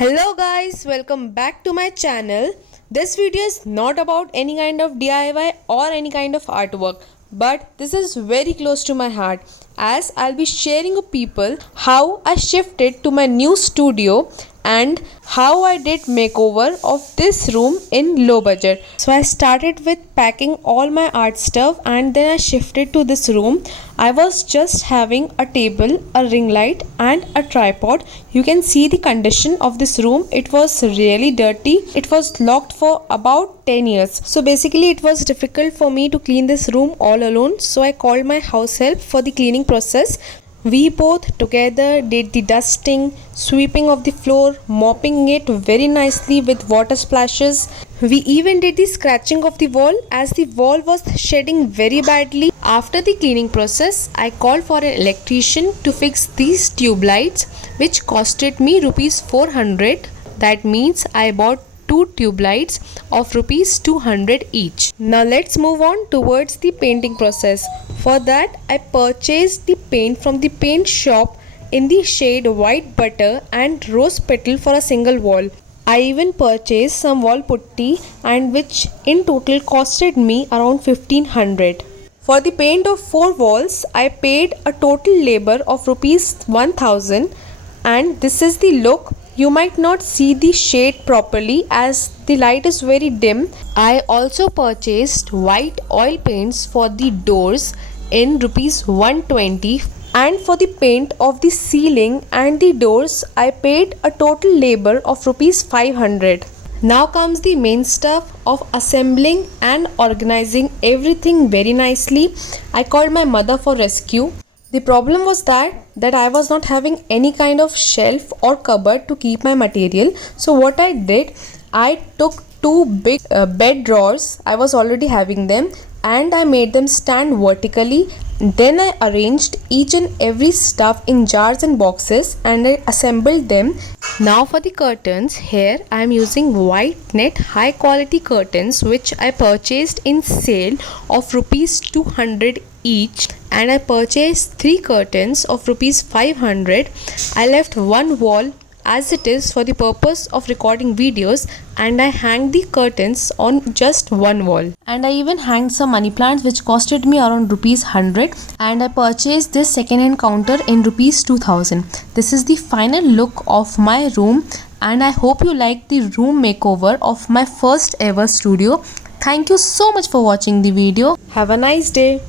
Hello guys, welcome back to my channel. This video is not about any kind of DIY or any kind of artwork, but this is very close to my heart as I'll be sharing with people how I shifted to my new studio and how I did makeover of this room in low budget. So I started with packing all my art stuff and then I shifted to this room. I was just having a table, a ring light and a tripod. You can see the condition of this room. It was really dirty. It was locked for about 10 years. So basically it was difficult for me to clean this room all alone. So I called my house help for the cleaning process. We both together did the dusting, sweeping of the floor, mopping it very nicely with water splashes. We even did the scratching of the wall as the wall was shedding very badly. After the cleaning process, I called for an electrician to fix these tube lights, which costed me rupees 400. That means I bought 2 tube lights of rupees 200 each. Now let's move on towards the painting process. For that, I purchased the paint from the paint shop in the shade white butter and rose petal for a single wall. I even purchased some wall putty and which in total costed me around 1500. For the paint of 4 walls, I paid a total labor of rupees 1000 and this is the look. You might not see the shade properly as the light is very dim. I also purchased white oil paints for the doors in rupees 120 and for the paint of the ceiling and the doors I paid a total labor of rupees 500. Now comes the main stuff of assembling and organizing everything very nicely. I called my mother for rescue. The problem was that I was not having any kind of shelf or cupboard to keep my material. So what I did, I took 2 big bed drawers. I was already having them and I made them stand vertically. Then I arranged each and every stuff in jars and boxes and I assembled them. Now for the curtains, here I am using white net high quality curtains which I purchased in sale of rupees 200 each, and I purchased 3 curtains of rupees 500. I left one wall as it is for the purpose of recording videos and I hanged the curtains on just one wall. And I even hanged some money plants which costed me around rupees 100 and I purchased this second hand counter in rupees 2000. This is the final look of my room and I hope you like the room makeover of my first ever studio. Thank you so much for watching the video. Have a nice day.